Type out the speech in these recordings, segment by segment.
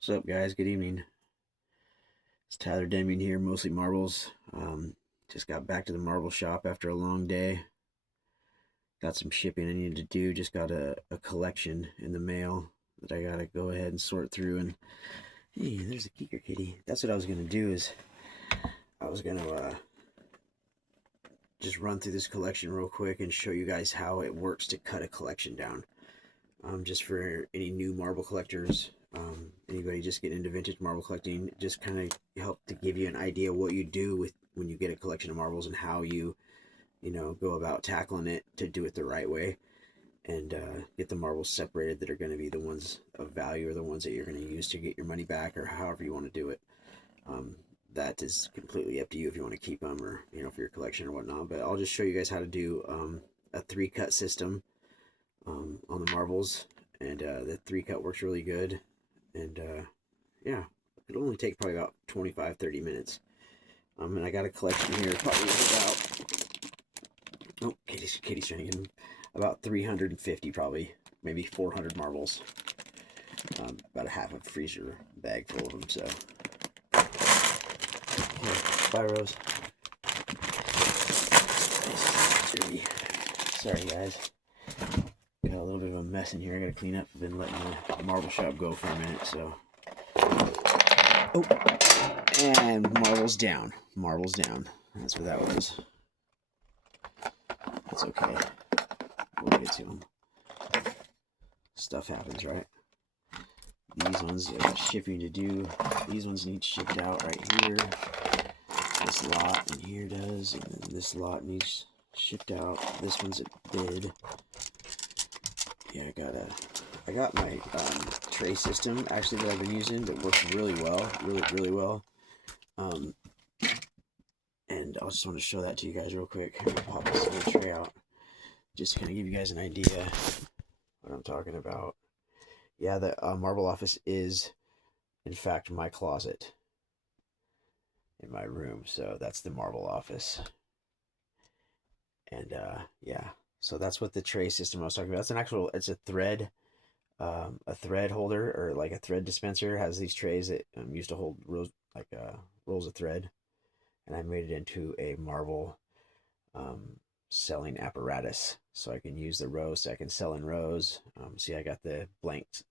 What's up, guys? Good evening. It's Tyler Deming here, mostly marbles. Just got back to the marble shop after a long day. Got some shipping I needed to do. Just got a collection in the mail that I gotta go ahead and sort through. And hey, there's a Keeker kitty. That's what I was gonna do. Is I was gonna just run through this collection real quick and show you guys how it works to cut a collection down. Just for any new marble collectors, anybody just getting into vintage marble collecting, just kind of help to give you an idea what you do with when you get a collection of marbles and how you go about tackling it to do it the right way and get the marbles separated that are going to be the ones of value or the ones that you're going to use to get your money back or however you want to do it. That is completely up to you if you want to keep them or for your collection or whatnot. But I'll just show you guys how to do a 3-cut system on the marbles, and the 3-cut works really good. And yeah, it'll only take probably about 25-30 minutes. And I got a collection here, probably about Katie's trying to get them, about 350, probably maybe 400 marbles. About a half a freezer bag full of them. So okay, bye, Rose. Sorry, guys. Got a little bit of a mess in here I gotta clean up. I've been letting the marble shop go for a minute, so. Oh, and marbles down. Marbles down. That's what that was. That's okay. We'll get to them. Stuff happens, right? These ones, got shipping to do. These ones need shipped out right here. This lot in here does, and then this lot needs shipped out. This one's a bid. Yeah, I got my tray system actually that I've been using that works really well, really well. And I just want to show that to you guys real quick. I'm gonna pop this little tray out just to kind of give you guys an idea what I'm talking about. Yeah, the marble office is, in fact, my closet in my room. So that's the marble office. And yeah, so that's what the tray system I was talking about. It's an actual, it's a thread holder, or like a thread dispenser. It has these trays that used to hold rolls of thread, and I made it into a marble selling apparatus, so I can use the rows. So I can sell in rows. See, I got the blanks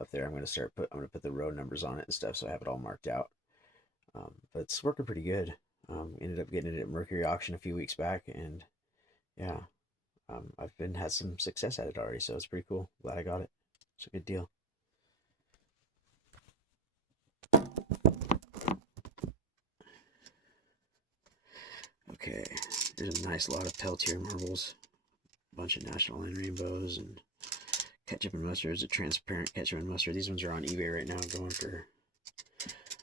up there. I'm gonna put the row numbers on it and stuff, so I have it all marked out. But it's working pretty good. Ended up getting it at Mercury auction a few weeks back, and yeah, I've had some success at it already, so it's pretty cool. Glad I got it. It's a good deal. Okay, there's a nice lot of Peltier marbles, a bunch of National Line Rainbows, and ketchup and mustard. Is a transparent ketchup and mustard. These ones are on eBay right now, going for,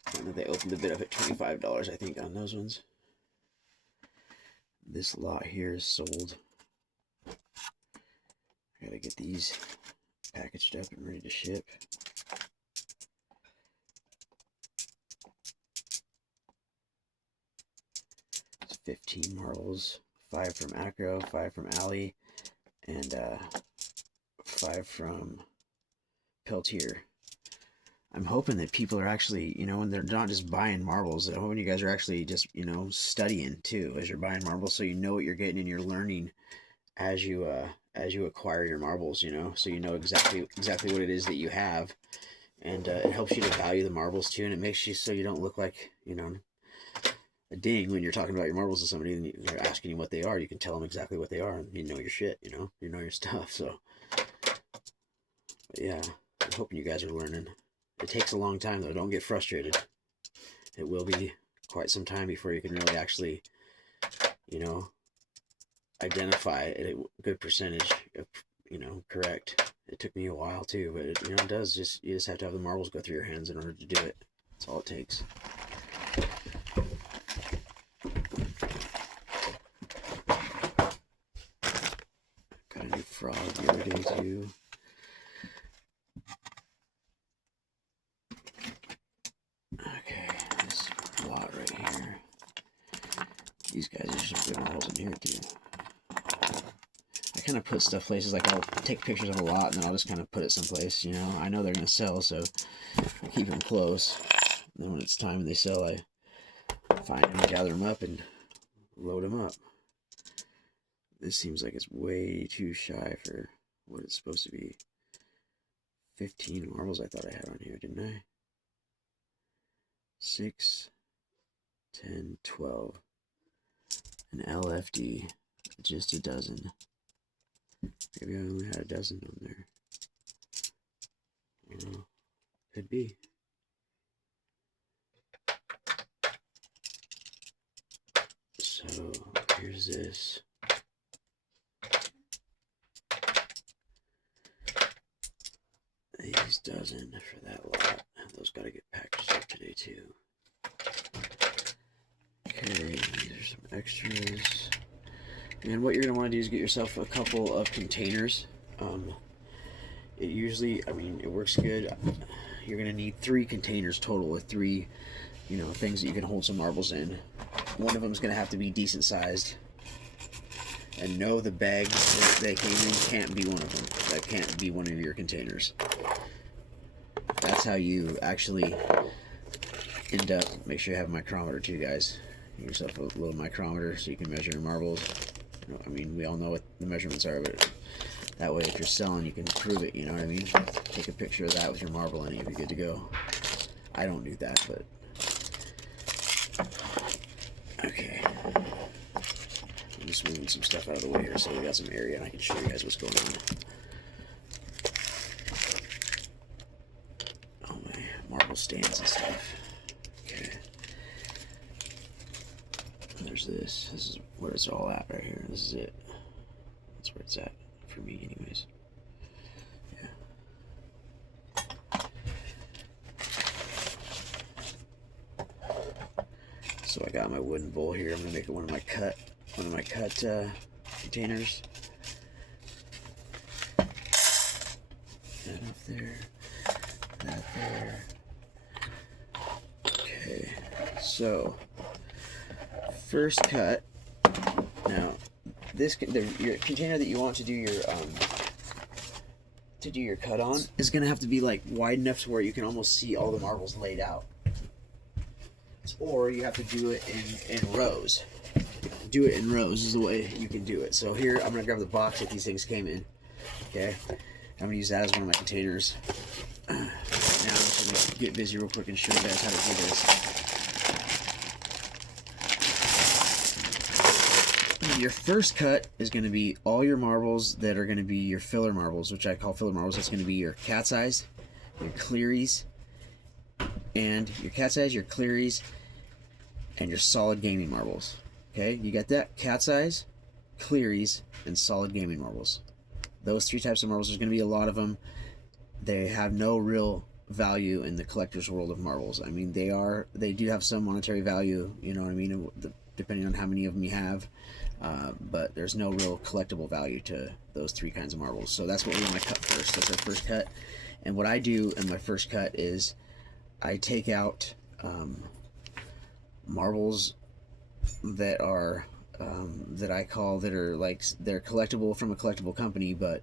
I don't know, they opened the bid up at $25, I think, on those ones. This lot here is sold. I gotta get these packaged up and ready to ship. It's 15 marbles, 5 from Acro, 5 from Alley, and 5 from Peltier. I'm hoping that people are actually, when they're not just buying marbles, I'm hoping you guys are actually just, studying too as you're buying marbles, so you know what you're getting and you're learning as you acquire your marbles, so you know exactly what it is that you have, and it helps you to value the marbles too, and it makes you so you don't look like, a ding when you're talking about your marbles to somebody and they're asking you what they are. You can tell them exactly what they are, and you know your shit, you know your stuff. So, but yeah, I'm hoping you guys are learning. It takes a long time though. Don't get frustrated. It will be quite some time before you can really actually, identify a good percentage of, correct. It took me a while too, but it does you just have to have the marbles go through your hands in order to do it. That's all it takes. Got a new frog the other day too. Okay, this lot right here. These guys are some good marbles in here too. I kind of put stuff places, like I'll take pictures of a lot and then I'll just kind of put it someplace, you know. I know they're going to sell, so I keep them close. And then when it's time they sell, I find them, gather them up, and load them up. This seems like it's way too shy for what it's supposed to be. 15 marbles I thought I had on here, didn't I? 6, 10, 12. An LFD, just a dozen. Maybe I only had a dozen on there. I don't know. Could be. So here's this. These dozen for that lot. Those gotta get packaged up today too. Okay, these are some extras. And what you're gonna want to do is get yourself a couple of containers. It usually, I mean, it works good. You're gonna need 3 containers total with 3, you know, things that you can hold some marbles in. One of them is gonna have to be decent sized. And no, the bag that they came in can't be one of them. That can't be one of your containers. That's how you actually end up. Make sure you have a micrometer too, guys. Get yourself a little micrometer so you can measure your marbles. You know, I mean, we all know what the measurements are, but that way if you're selling, you can prove it, you know what I mean? Take a picture of that with your marble in it, you're good to go. I don't do that, but... Okay. I'm just moving some stuff out of the way here so we got some area and I can show you guys what's going on. Oh, my marble stands and stuff. Okay. There's this. This is where it's all at right here. This is it. That's where it's at for me anyways. Yeah. So I got my wooden bowl here. I'm gonna make it one of my cut containers. That up there. That there. Okay. So first cut. Now, this your container that you want to do your cut on is gonna have to be like wide enough to where you can almost see all the marbles laid out. Or you have to do it in rows. Do it in rows is the way you can do it. So here I'm gonna grab the box that these things came in. Okay, I'm gonna use that as one of my containers. Now I'm just gonna get busy real quick and show you guys how to do this. Your first cut is going to be all your marbles that are going to be your filler marbles, which I call filler marbles. That's going to be your cat's eyes, your clearies, and your cat's eyes, your clearies, and your solid gaming marbles. Okay, you got that? Cat's eyes, clearies, and solid gaming marbles. Those 3 types of marbles, there's going to be a lot of them. They have no real value in the collector's world of marbles. I mean, they do have some monetary value, you know what I mean, depending on how many of them you have. But there's no real collectible value to those 3 kinds of marbles. So that's what we want to cut first. That's our first cut. And what I do in my first cut is I take out marbles that are that are like they're collectible from a collectible company, but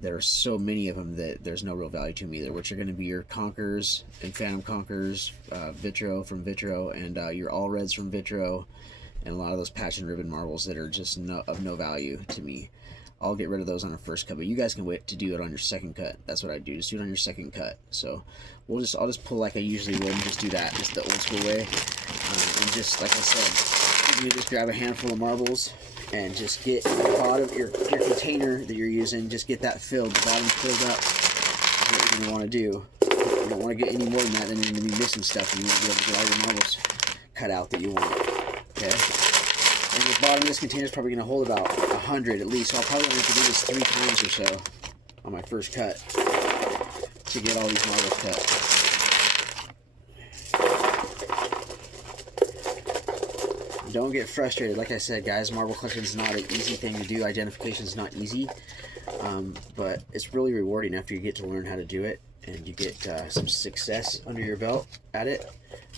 there are so many of them that there's no real value to them either, which are going to be your Conkers and Phantom Conkers, Vitro from Vitro, and your All Reds from Vitro, and a lot of those patch and ribbon marbles that are just of no value to me. I'll get rid of those on a first cut, but you guys can wait to do it on your second cut. That's what I do. Just do it on your second cut. So I'll just pull like I usually would and just do that, just the old school way. And just like I said, you just grab a handful of marbles and just get the bottom, your container that you're using, just get that filled, the bottom filled up. That's what you're gonna want to do. You don't want to get any more than that, then you're gonna be missing stuff, and you won't be able to get all your marbles cut out that you want. Okay. And the bottom of this container is probably going to hold about 100 at least. So I'll probably have to do this 3 times or so on my first cut to get all these marbles cut. Don't get frustrated. Like I said, guys, marble collection is not an easy thing to do. Identification is not easy, but it's really rewarding after you get to learn how to do it and you get some success under your belt at it.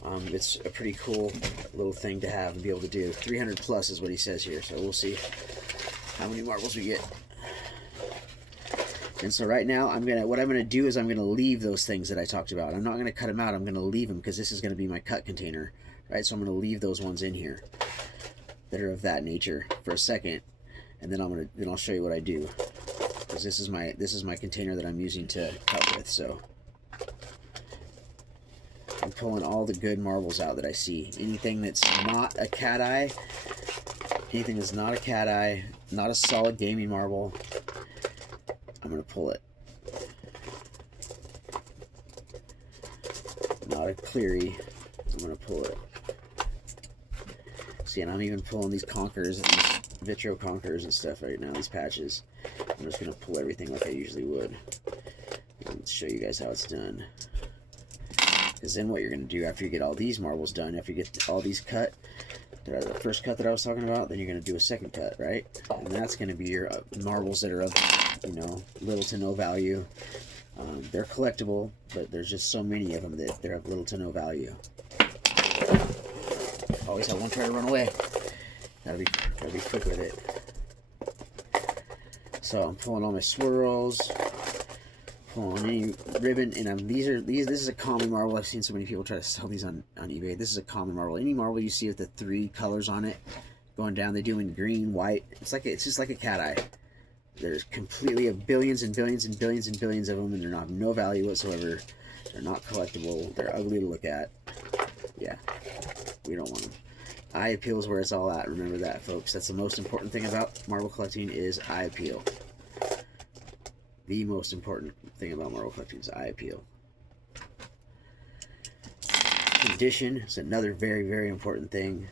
It's a pretty cool little thing to have and be able to do. 300 plus is what he says here, so we'll see how many marbles we get. And so right now, what I'm gonna do is I'm gonna leave those things that I talked about. I'm not gonna cut them out. I'm gonna leave them because this is gonna be my cut container, right? So I'm gonna leave those ones in here that are of that nature for a second, and then I'll show you what I do, because this is my container that I'm using to cut with. So I'm pulling all the good marbles out that I see. Anything that's not a cat eye, not a solid gaming marble, I'm gonna pull it. Not a cleary, I'm gonna pull it. See, and I'm even pulling these conkers, these Vitro conkers and stuff right now, these patches. I'm just gonna pull everything like I usually would. And show you guys how it's done. Because then what you're gonna do after you get all these marbles done, after you get all these cut, the first cut that I was talking about, then you're gonna do a second cut, right? And that's gonna be your marbles that are of, you know, little to no value. They're collectible, but there's just so many of them that they're of little to no value. Always have one try to run away. Gotta be quick with it. So I'm pulling all my swirls, pulling any ribbon, and this is a common marble. I've seen so many people try to sell these on eBay. This is a common marble. Any marble you see with the 3 colors on it going down, they do in green, white. It's just like a cat eye. There's completely billions and billions and billions and billions of them, and they're not no value whatsoever. They're not collectible. They're ugly to look at. Yeah, we don't want them. Eye appeal is where it's all at. Remember that, folks. That's the most important thing about marble collecting is eye appeal. The most important thing about marble collecting is eye appeal. Condition is another very, very important thing.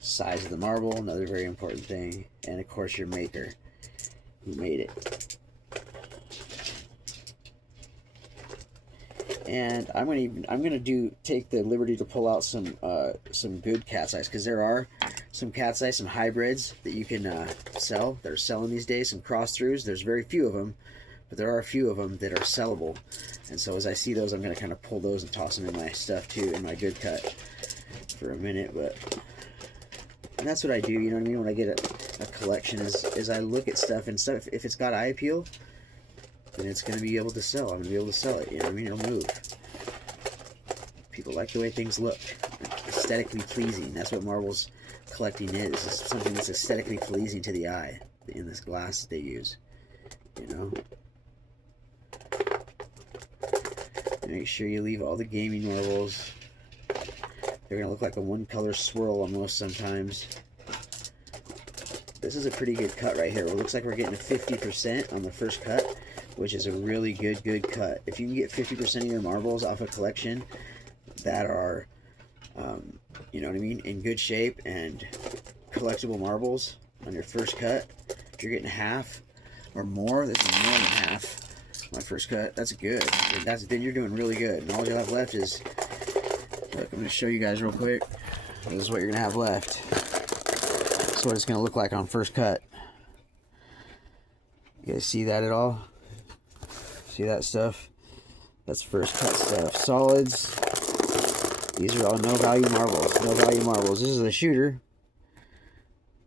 Size of the marble, another very important thing. And of course your maker, who made it. And I'm gonna take the liberty to pull out some good cat's eyes, because there are some cat's eyes, some hybrids that you can sell, that are selling these days, some cross throughs. There's very few of them, but there are a few of them that are sellable. And so as I see those, I'm gonna kind of pull those and toss them in my stuff too, in my good cut for a minute. And that's what I do, you know what I mean, when I get a collection, is I look at stuff, and stuff, if it's got eye appeal, then it's going to be able to sell. I'm going to be able to sell it, you know what I mean? It'll move. People like the way things look. Aesthetically pleasing. That's what marbles collecting is. It's something that's aesthetically pleasing to the eye in this glass that they use, you know? Make sure you leave all the gaming marbles. They're going to look like a one-color swirl almost sometimes. This is a pretty good cut right here. It looks like we're getting a 50% on the first cut, which is a really good cut. If you can get 50% of your marbles off a collection that are, you know what I mean, in good shape and collectible marbles on your first cut, if you're getting half or more, this is more than half my first cut. That's good. Then you're doing really good. And all you have left is, look, I'm going to show you guys real quick. This is what you're going to have left. That's what it's going to look like on first cut. You guys see that at all? See that stuff? That's first cut stuff. Solids. These are all no value marbles. No value marbles. This is a shooter.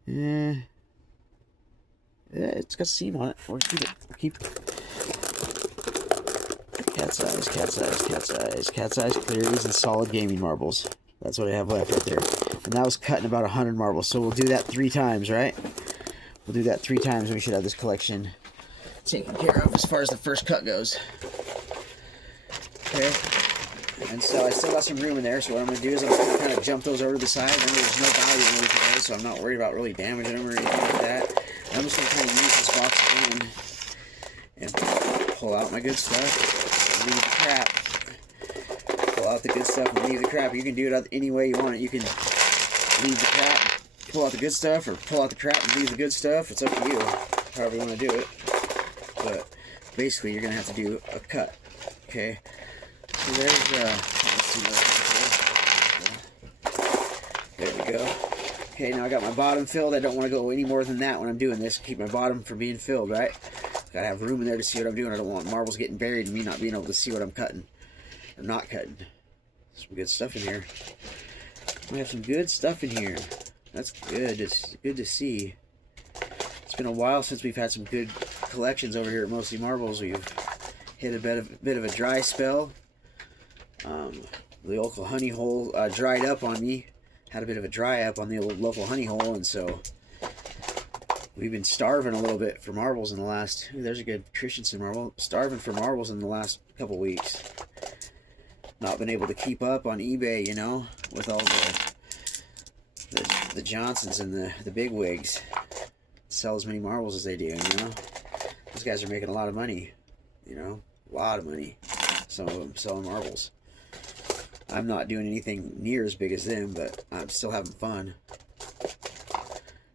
Yeah, it's got a seam on it. We'll keep cat's eyes, clearies, and solid gaming marbles. That's what I have left right there. And that was cutting about 100 marbles. So we'll do that 3 times, right? We'll do that 3 times, and we should have this collection taken care of as far as the first cut goes. Okay. And so I still got some room in there, so what I'm going to do is I'm going to kind of jump those over to the side. Remember, there's no value in those, so I'm not worried about really damaging them or anything like that. I'm just going to kind of use this box again and pull out my good stuff, leave the crap. Pull out the good stuff and leave the crap. You can do it any way you want it. You can leave the crap, pull out the good stuff, or pull out the crap and leave the good stuff. It's up to you, however you want to do it. But basically, you're going to have to do a cut. Okay. So there's, let's see what there we go. Okay, now I got my bottom filled. I don't want to go any more than that when I'm doing this. Keep my bottom from being filled, right? Gotta have room in there to see what I'm doing. I don't want marbles getting buried and me not being able to see what I'm cutting. Or not cutting. Some good stuff in here. We have some good stuff in here. That's good. It's good to see. It's been a while since we've had some good collections over here at Mostly Marbles. We've hit a bit of a dry spell. The local honey hole dried up on me. Had a bit of a dry up on the local honey hole, and so we've been starving a little bit for marbles in the last... Ooh, there's a good Christensen marble. Starving for marbles in the last couple weeks. Not been able to keep up on eBay, you know, with all the Johnsons and the big wigs. Sell as many marbles as they do, you know. Those guys are making a lot of money, you know, a lot of money. Some of them selling marbles. I'm not doing anything near as big as them, but I'm still having fun.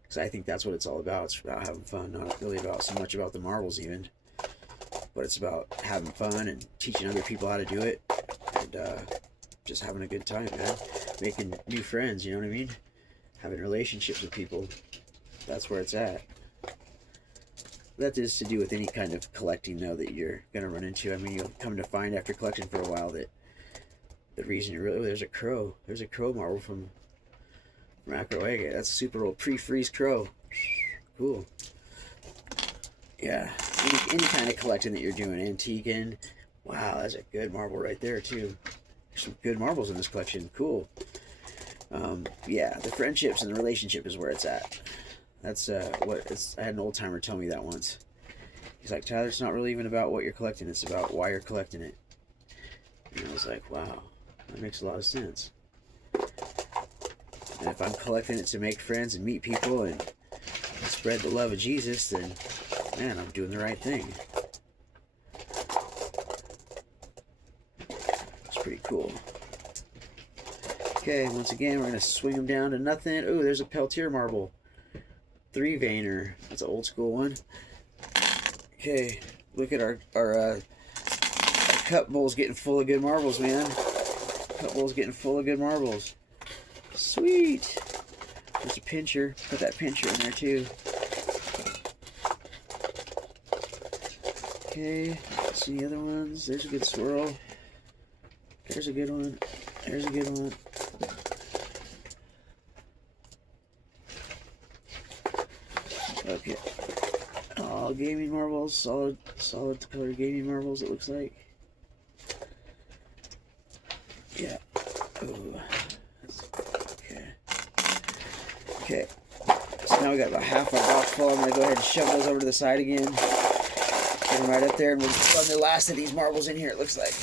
Because I think that's what it's all about. It's about having fun, not really about so much about the marbles even. But it's about having fun and teaching other people how to do it. And just having a good time, man. Making new friends, you know what I mean? Having relationships with people. That's where it's at. That is to do with any kind of collecting, though, that you're going to run into. I mean, you'll come to find after collecting for a while that the reason you really... Oh, there's a crow. There's a crow marble from Acro Agate. That's a super old pre-freeze crow. Cool. Yeah. Any kind of collecting that you're doing. Antiquing. Wow, that's a good marble right there, too. There's some good marbles in this collection. Cool. Yeah, the friendships and the relationship is where it's at. That's what it's... I had an old timer tell me that once. He's like, Tyler, it's not really even about what you're collecting. It's about why you're collecting it. And I was like, wow, that makes a lot of sense. And if I'm collecting it to make friends and meet people and spread the love of Jesus, then, man, I'm doing the right thing. It's pretty cool. Okay, once again, we're going to swing them down to nothing. Oh, there's a Peltier marble. 3-veiner. That's an old school one. Okay, look at our cup bowl's getting full of good marbles, man. Cup bowl's getting full of good marbles. Sweet. There's a pincher. Put that pincher in there too. Okay, see the other ones. There's a good swirl. There's a good one. There's a good one. Okay. All gaming marbles, solid color gaming marbles, it looks like. Yeah. Ooh. Okay. Okay. So now we got about half our box full. I'm gonna go ahead and shove those over to the side again. Get them right up there, and we'll run the last of these marbles in here, it looks like.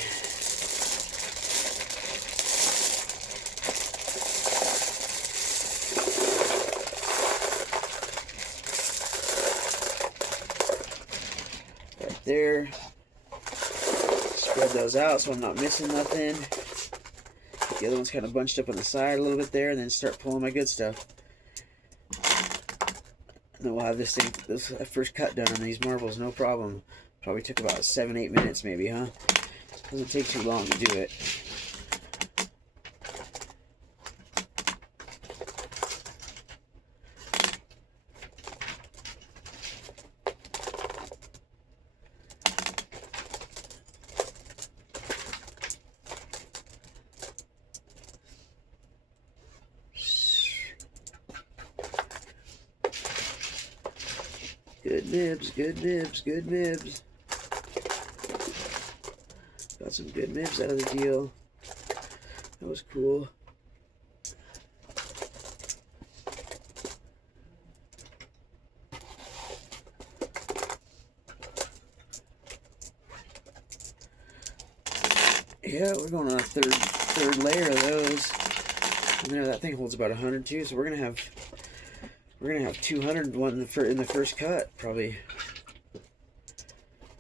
There. Spread those out so I'm not missing nothing. Get the other ones kind of bunched up on the side a little bit there, and then start pulling my good stuff. And then we'll have this first cut done on these marbles, no problem. Probably took about 7-8 minutes maybe, huh? Doesn't take too long to do it. Good nibs, good nibs, good nibs. Got some good nibs out of the deal. That was cool. Yeah, we're going on a third layer of those. And there, that thing holds about 100 too, so we're gonna have 200 one in the first cut, probably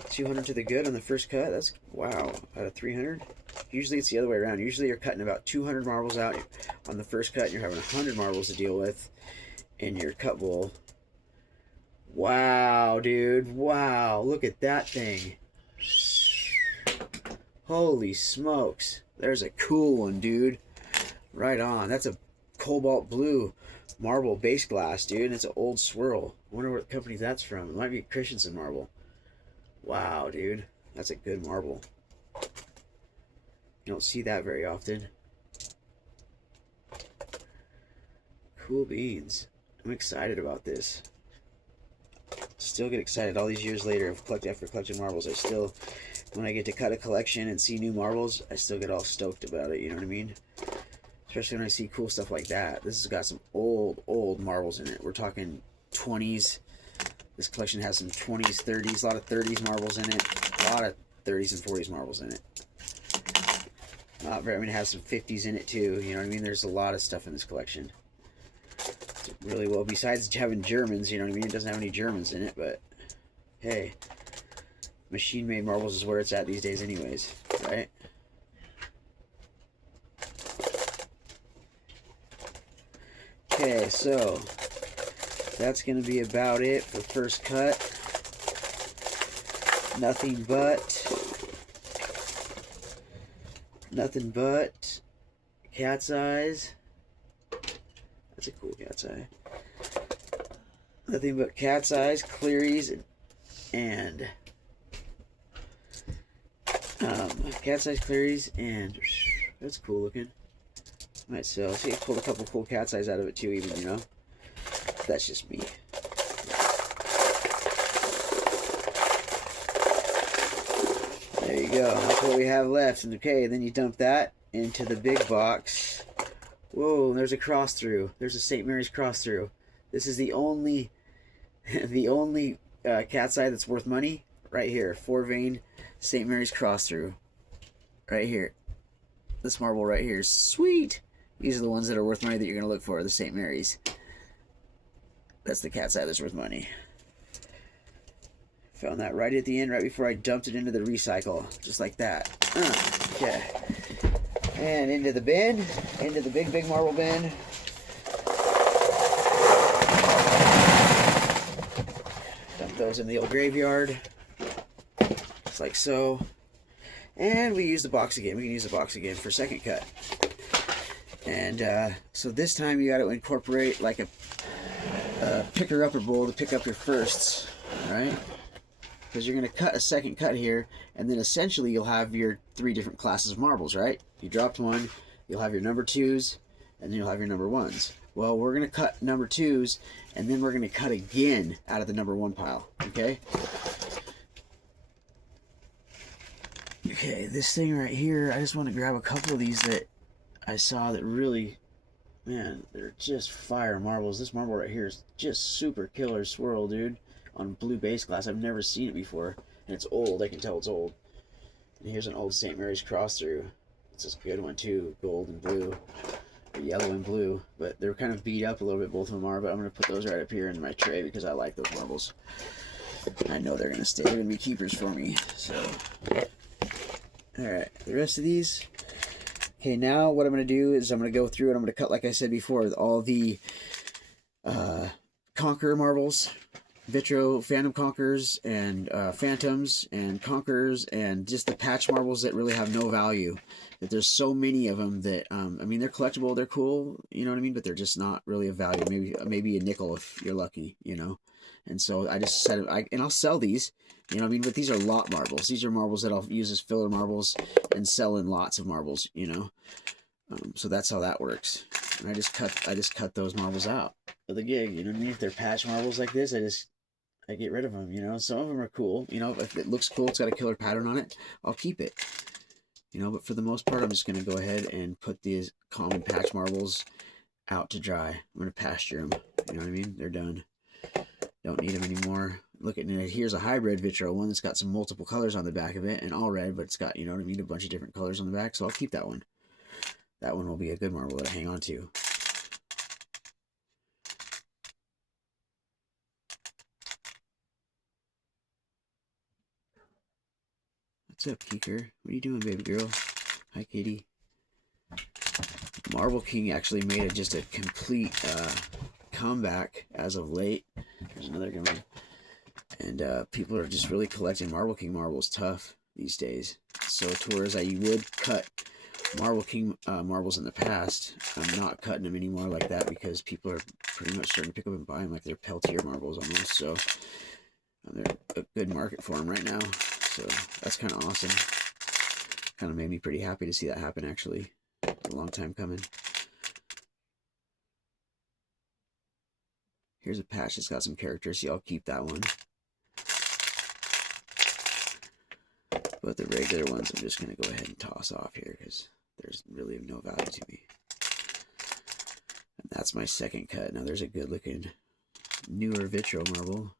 200 to the good on the first cut. That's wow, out of 300. Usually it's the other way around. Usually you're cutting about 200 marbles out on the first cut, and you're having 100 marbles to deal with in your cut bowl. Wow, dude! Wow, look at that thing! Holy smokes! There's a cool one, dude. Right on. That's a cobalt blue marble base glass, dude. It's an old swirl. I wonder what company that's from. It might be Christensen marble. Wow, dude. That's a good marble. You don't see that very often. Cool beans. I'm excited about this. Still get excited all these years later of after collecting marbles. I still, when I get to cut a collection and see new marbles, I still get all stoked about it. You know what I mean? Especially when I see cool stuff like that. This has got some old marbles in it. We're talking 20s. This collection has some 20s, 30s, a lot of 30s marbles in it. A lot of 30s and 40s marbles in it. Not very, I mean, it has some 50s in it too. You know what I mean? There's a lot of stuff in this collection. It's really well. Besides having Germans, you know what I mean? It doesn't have any Germans in it, but hey, machine-made marbles is where it's at these days, anyways, right? Okay, so that's gonna be about it for first cut. Nothing but cat's eyes. That's a cool cat's eye. Nothing but cat's eyes, clearies, and cat's eyes, clearies, and that's cool looking. Might sell. See, I pulled a couple cool cat's eyes out of it too, even, you know. That's just me. There you go. That's what we have left. And okay, then you dump that into the big box. Whoa, there's a cross through. There's a St. Mary's cross through. This is the only cat's eye that's worth money. Right here, 4-vein St. Mary's cross through. Right here. This marble right here is sweet. These are the ones that are worth money that you're going to look for, the St. Mary's. That's the cat's eye that's worth money. Found that right at the end, right before I dumped it into the recycle. Just like that. Okay. And into the bin. Into the big marble bin. Dump those in the old graveyard. Just like so. And we use the box again. We can use the box again for second cut. And so this time you got to incorporate like a picker-upper bowl to pick up your firsts, right? Because you're going to cut a second cut here, and then essentially you'll have your 3 different classes of marbles, right? You dropped one, you'll have your number 2s, and then you'll have your number 1s. Well, we're going to cut number 2s, and then we're going to cut again out of the number 1 pile, okay? Okay, this thing right here, I just want to grab a couple of these that I saw that really, man, they're just fire marbles. This marble right here is just super killer swirl, dude, on blue base glass. I've never seen it before, and it's old. I can tell it's old. And here's an old St. Mary's cross through. It's a good one too, gold and blue, or yellow and blue. But they're kind of beat up a little bit, both of them are. But I'm gonna put those right up here in my tray because I like those marbles. I know they're gonna stay. They're gonna be keepers for me. So, all right, the rest of these. Okay, now what I'm going to do is I'm going to go through and I'm going to cut, like I said before, all the Conqueror marbles, Vitro Phantom Conquerors, and Phantoms, and Conquerors, and just the patch marbles that really have no value. That there's so many of them that, I mean, they're collectible, they're cool, you know what I mean? But they're just not really of value. Maybe a nickel if you're lucky, you know? And so I just said, and I'll sell these, you know what I mean? But these are lot marbles. These are marbles that I'll use as filler marbles and sell in lots of marbles, you know? So that's how that works. And I just cut those marbles out for the gig, you know what I mean? If they're patch marbles like this, I get rid of them, you know? Some of them are cool, you know? If it looks cool, it's got a killer pattern on it, I'll keep it. You know, but for the most part, I'm just going to go ahead and put these common patch marbles out to dry. I'm going to pasture them, you know what I mean? They're done. Don't need them anymore. Look at it. Here's a hybrid Vitro, one that's got some multiple colors on the back of it, and all red, but it's got, you know what I mean, a bunch of different colors on the back, so I'll keep that one. That one will be a good marble to hang on to. What's up, Keeker? What are you doing, baby girl? Hi, kitty. Marble King actually made just a complete comeback as of late. There's another good one. And people are just really collecting Marble King marbles tough these days. So to whereas you would cut Marble King marbles in the past, I'm not cutting them anymore like that because people are pretty much starting to pick up and buy them like they're Peltier marbles almost. So they're a good market for them right now. So that's kind of awesome. Kind of made me pretty happy to see that happen, actually. A long time coming. Here's a patch that's got some character, so I'll keep that one. But the regular ones I'm just going to go ahead and toss off here because there's really of no value to me. And that's my second cut. Now there's a good looking newer vitro marble,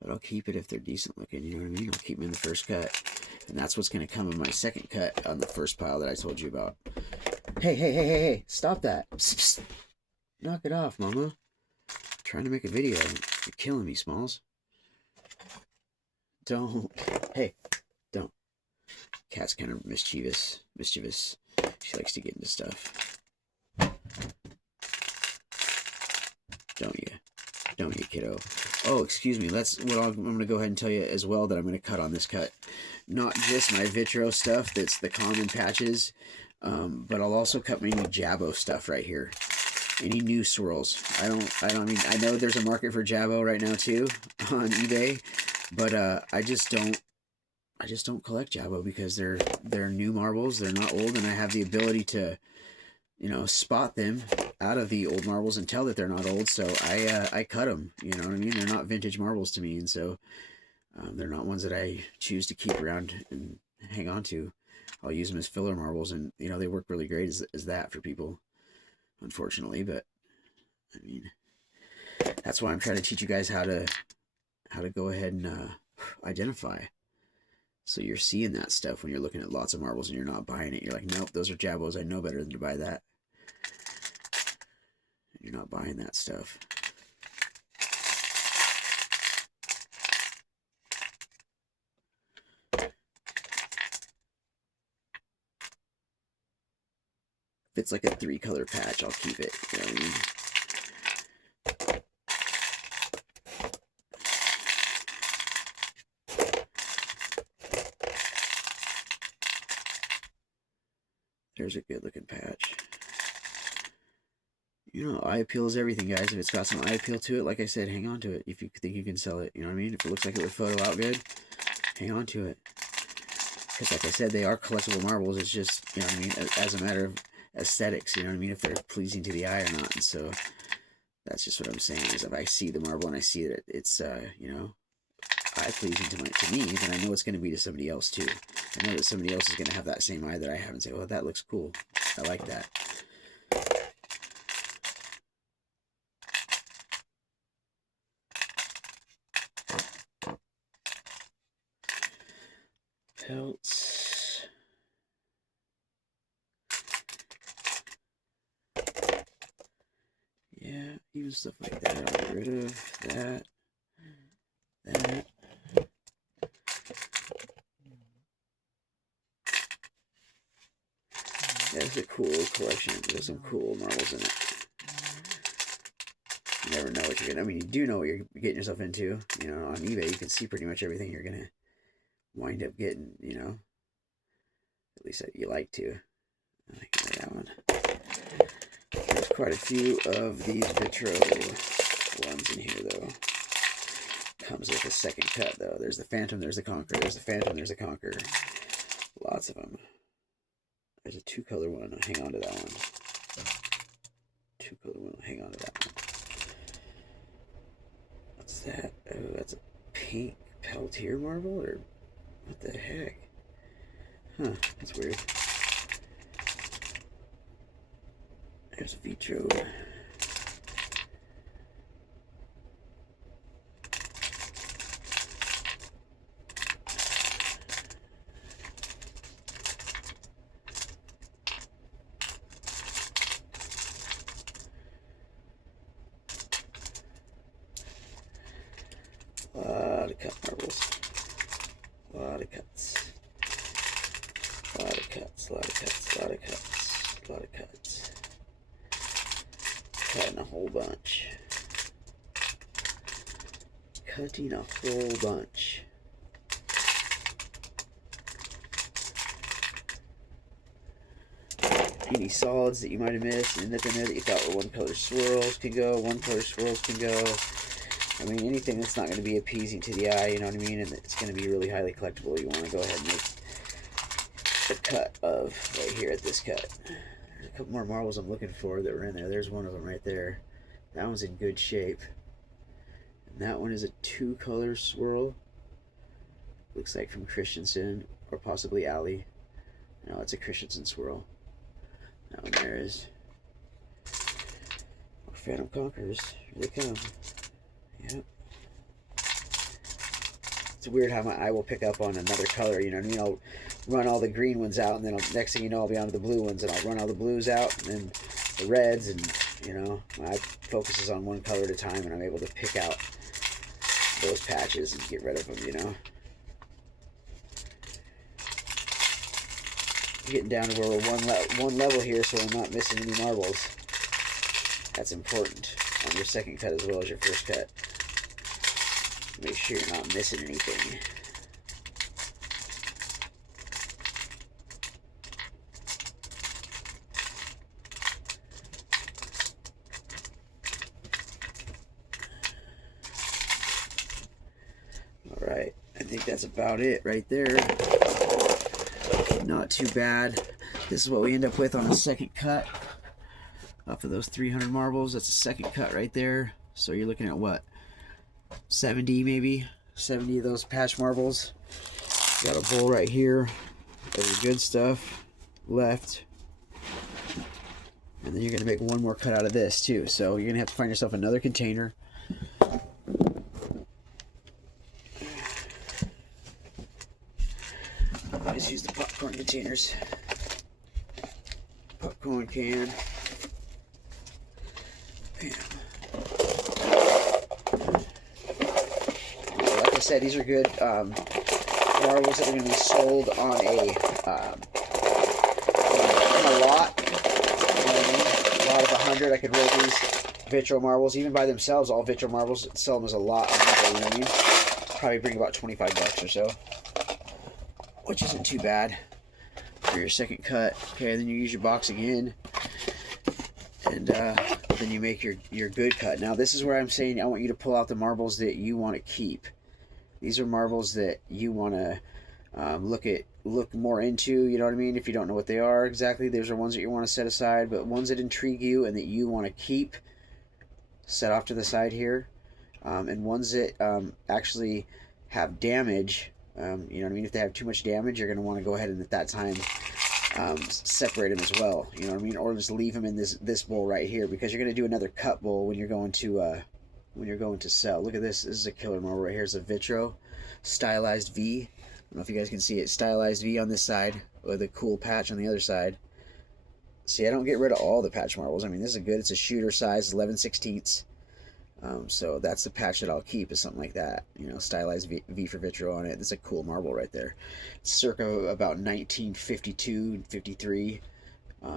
but I'll keep it if they're decent looking, you know what I mean? I'll keep them in the first cut. And that's what's going to come in my second cut on the first pile that I told you about. Hey, stop that. Psst, psst. Knock it off, mama. I'm trying to make a video. You're killing me, Smalls. Don't. Hey, don't. Cat's kind of mischievous. She likes to get into stuff. Don't you, kiddo? Oh, excuse me. That's what I'm going to go ahead and tell you as well, that I'm going to cut on this cut. Not just my vitro stuff, that's the common patches, but I'll also cut my new Jabbo stuff right here. Any new swirls. I know there's a market for Jabbo right now too on eBay, but I just don't collect Jabbo because they're new marbles. They're not old, and I have the ability to, you know, spot them out of the old marbles and tell that they're not old. So I cut them. You know what I mean? They're not vintage marbles to me, and so they're not ones that I choose to keep around and hang on to. I'll use them as filler marbles, and you know they work really great as that for people, unfortunately. But I mean, that's why I'm trying to teach you guys how to go ahead and identify. So you're seeing that stuff when you're looking at lots of marbles and you're not buying it. You're like, nope, those are Jabbos. I know better than to buy that. You're not buying that stuff. If it's like a 3-color patch, I'll keep it. You know what I mean? There's a good looking patch. You know, eye appeal is everything, guys. If it's got some eye appeal to it, like I said, hang on to it. If you think you can sell it, you know what I mean? If it looks like it would photo out good, hang on to it. Because like I said, they are collectible marbles. It's just, you know what I mean, as a matter of aesthetics, you know what I mean, if they're pleasing to the eye or not. And so that's just what I'm saying, is if I see the marble and I see that it's, you know, eye-pleasing to me, then I know it's going to be to somebody else too. I know that somebody else is going to have that same eye that I have and say, well, that looks cool. I like that. Pelts. Yeah, even stuff like that. I'll get rid of that. That. That's a cool collection. There's some cool marbles in it. You never know what you're getting. I mean, you do know what you're getting yourself into. You know, on eBay, you can see pretty much everything you're gonna wind up getting. You know, at least you like to. I like that one. There's quite a few of these vitro ones in here, though. Comes with a second cut, though. There's the Phantom. There's the Conqueror. There's the Phantom. There's the Conqueror. Lots of them. There's a 2-color one. I'll hang on to that one. 2-color one. I'll hang on to that one. What's that? Oh, that's a pink Peltier marble? Or what the heck? Huh, that's weird. There's vitro. A lot of cut marbles. A lot of cuts. A lot of cuts. A lot of cuts. A lot of cuts. A lot of cuts. Cutting a whole bunch. Cutting a whole bunch. Any solids that you might have missed, and nothing there that you thought were 1-color swirls can go. 1-color swirls can go. I mean, anything that's not going to be appeasing to the eye, you know what I mean, and it's going to be really highly collectible, you want to go ahead and make a cut of right here at this cut. There's a couple more marbles I'm looking for that were in there. There's one of them right there. That one's in good shape. And that one is a 2-color swirl. Looks like from Christensen or possibly Alley. No, it's a Christensen swirl. That one there is Phantom Conquerors. Here they come. Yep. It's weird how my eye will pick up on another color, you know what I mean? I'll run all the green ones out, and then next thing you know, I'll be on to the blue ones, and I'll run all the blues out, and then the reds, and, you know, my eye focuses on one color at a time, and I'm able to pick out those patches and get rid of them, you know? Getting down to where we're one level here, so we're not missing any marbles. That's important on your second cut as well as your first cut. Make sure you're not missing anything. Alright, I think that's about it right there. Not too bad. This is what we end up with on a second cut. Off of those 300 marbles, that's a second cut right there. So you're looking at what? 70 maybe? 70 of those patch marbles. Got a bowl right here of the good stuff left. And then you're going to make one more cut out of this too. So you're going to have to find yourself another container. Let's use the popcorn containers. Popcorn can. Bam. Like I said, these are good marbles that are going to be sold on a lot. You know what I mean? A lot of 100. I could roll these vitro marbles, even by themselves. All vitro marbles, sell them as a lot on eBay. You know what I mean? Probably bring about 25 bucks or so, which isn't too bad for your second cut. Okay, then you use your box again, and then you make your good cut. Now this is where I'm saying I want you to pull out the marbles that you want to keep. These are marbles that you want to look more into, you know what I mean? If you don't know what they are exactly, those are ones that you want to set aside, but ones that intrigue you and that you want to keep, set off to the side here. And ones that actually have damage, you know what I mean? If they have too much damage, you're going to want to go ahead and at that time separate them as well, you know what I mean? Or just leave them in this bowl right here, because you're going to do another cut bowl when you're going to sell. Look at this. This is a killer marble right here. It's a Vitro stylized V. I don't know if you guys can see it. Stylized V on this side with a cool patch on the other side. See, I don't get rid of all the patch marbles. I mean, this is a good, it's a shooter size, 11/16. So that's the patch that I'll keep, is something like that. You know, stylized V for Vitro on it. That's a cool marble right there. Circa about 1952, 53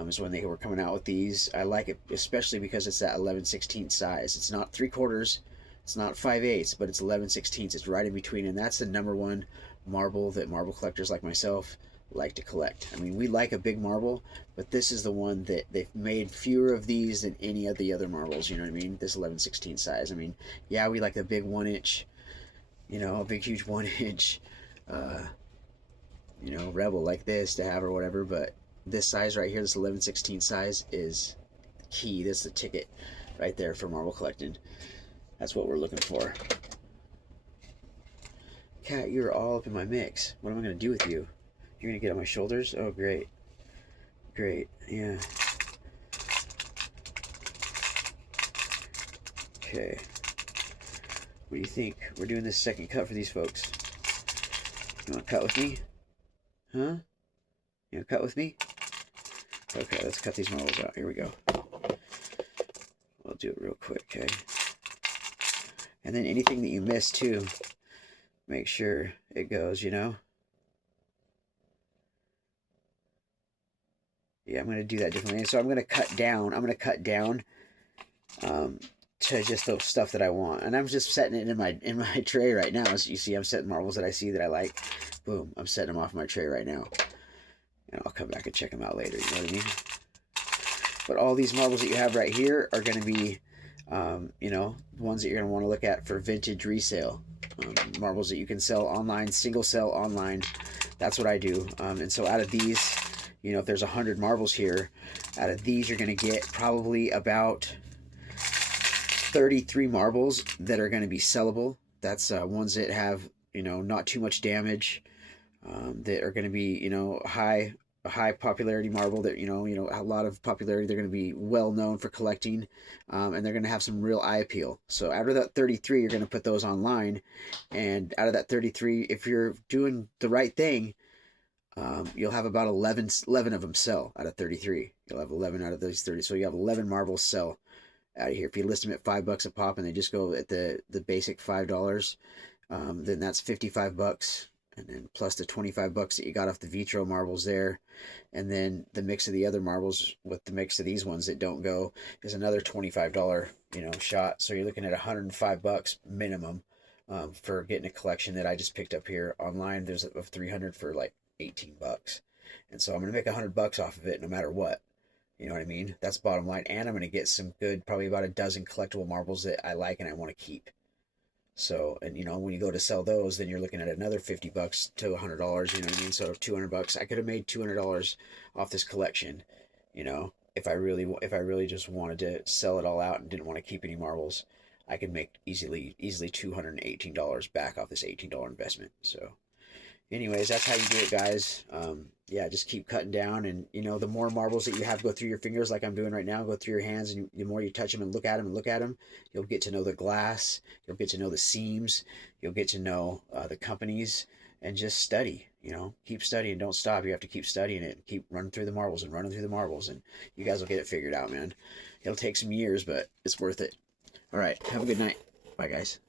is when they were coming out with these. I like it, especially because it's that 11/16 size. It's not 3/4, it's not 5/8, but it's 11/16. It's right in between, and that's the #1 marble that marble collectors like myself like to collect. I mean, we like a big marble, but this is the one that they've made fewer of these than any of the other marbles, you know what I mean? This 11/16 size. I mean, yeah, we like a big 1-inch, you know, a big huge 1-inch you know, Rebel like this to have or whatever, but this size right here, this 11/16 size, is key. This is the ticket right there for marble collecting. That's what we're looking for. Cat, you're all up in my mix. What am I going to do with you? You're going to get on my shoulders? Oh, great. Great, yeah. Okay. What do you think? We're doing this second cut for these folks. You want to cut with me? Huh? You want to cut with me? Okay, let's cut these marbles out. Here we go. We'll do it real quick, okay? And then anything that you miss, too, make sure it goes, you know? Yeah, I'm going to do that differently. And so I'm going to cut down. I'm going to cut down to just the stuff that I want. And I'm just setting it in my tray right now. As you see, I'm setting marbles that I see that I like. Boom, I'm setting them off my tray right now. And I'll come back and check them out later, you know what I mean? But all these marbles that you have right here are going to be, you know, ones that you're going to want to look at for vintage resale. Marbles that you can sell online, single sell online. That's what I do. And so out of these, you know, if there's 100 marbles here, out of these you're going to get probably about 33 marbles that are going to be sellable. That's ones that have, you know, not too much damage. that are going to be, a high popularity marble that, a lot of popularity. They're going to be well known for collecting, and they're going to have some real eye appeal. So out of that 33, you're going to put those online, and out of that 33, if you're doing the right thing, you'll have about 11 of them sell out of 33. You'll have 11 out of those 30. So you have 11 marbles sell out of here. If you list them at $5 a pop and they just go at the basic $5, then that's 55 bucks. And then plus the 25 bucks that you got off the Vitro marbles there. And then the mix of the other marbles with the mix of these ones that don't go is another $25, shot. So you're looking at 105 bucks minimum, for getting a collection that I just picked up here online. There's of 300 for like 18 bucks. And so I'm going to make 100 bucks off of it no matter what. You know what I mean? That's bottom line. And I'm going to get some good, probably about a dozen collectible marbles that I like and I want to keep. So, and when you go to sell those, then you're looking at another 50 bucks to $100, you know what I mean? So 200 bucks, I could have made $200 off this collection, if I really just wanted to sell it all out and didn't want to keep any marbles. I could make easily $218 back off this $18 investment. So anyways, that's how you do it, guys. Yeah, just keep cutting down, and the more marbles that you have go through your fingers, like I'm doing right now, go through your hands, and the more you touch them and look at them, you'll get to know the glass, you'll get to know the seams, you'll get to know the companies, and just study. Keep studying, don't stop. You have to keep studying it, keep running through the marbles and running through the marbles, and you guys will get it figured out, man. It'll take some years, but it's worth it. All right, have a good night. Bye, guys.